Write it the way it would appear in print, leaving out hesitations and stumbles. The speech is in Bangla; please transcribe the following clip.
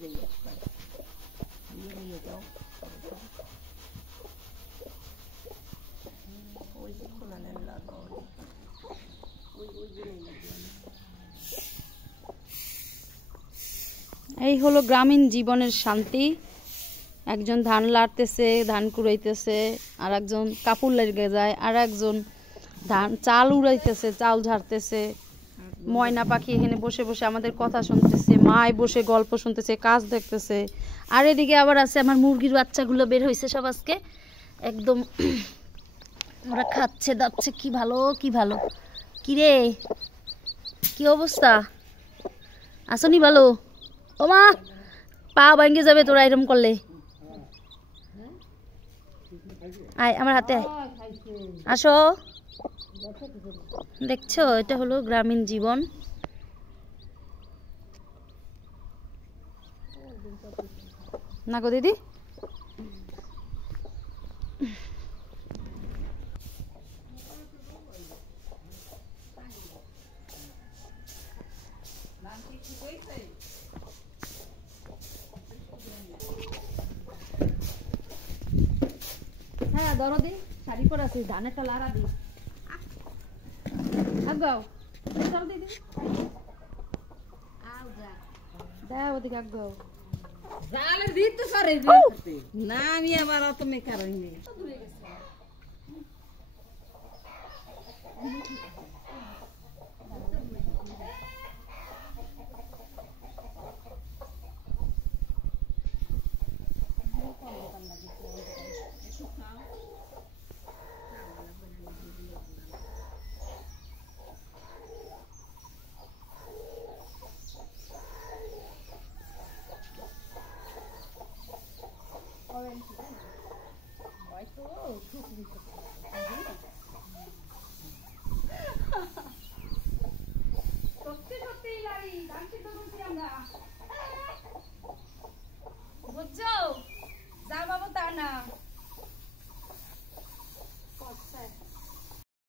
এই হলো গ্রামীণ জীবনের শান্তি। একজন ধান লাড়তেছে, ধান কুড়াইতেছে, আর একজন কাপড় লেগে যায়, আর একজন ধান চাল উড়াইতেছে, চাল ঝাড়তেছে। ময়না পাখি এখানে বসে বসে আমাদের কথা শুনতেছে, মায় বসে গল্প শুনতেছে, কাজ দেখতেছে। আর এদিকে আবার আছে আমার মুরগির বাচ্চাগুলো বের হয়েছে সব আজকে একদম ওরা খাচ্ছে দাচ্ছে। কি ভালো কি ভালো। কিরে কি অবস্থা, আসনি ভালো? ও মা, পা ভাঙ্গে যাবে তোরা এরকম করলে। আয় আমার হাতে আয়, আসো। দেখছো, এটা হলো গ্রামীণ জীবন। না গো দিদি, হ্যাঁ ধরো দি, শাড়ি পরে আছিস, ধানেরটা লাড়া দি। আগাও ধরো দিদি, দাও ওদিকে আগাও। জালে দিতে পারে না, আমি আবার অত মেকার হইনি। সত্যি সত্যি লাড়ি, ধান সিদ্ধ করছি আমরা, বুঝছো? যা বাবু তা না।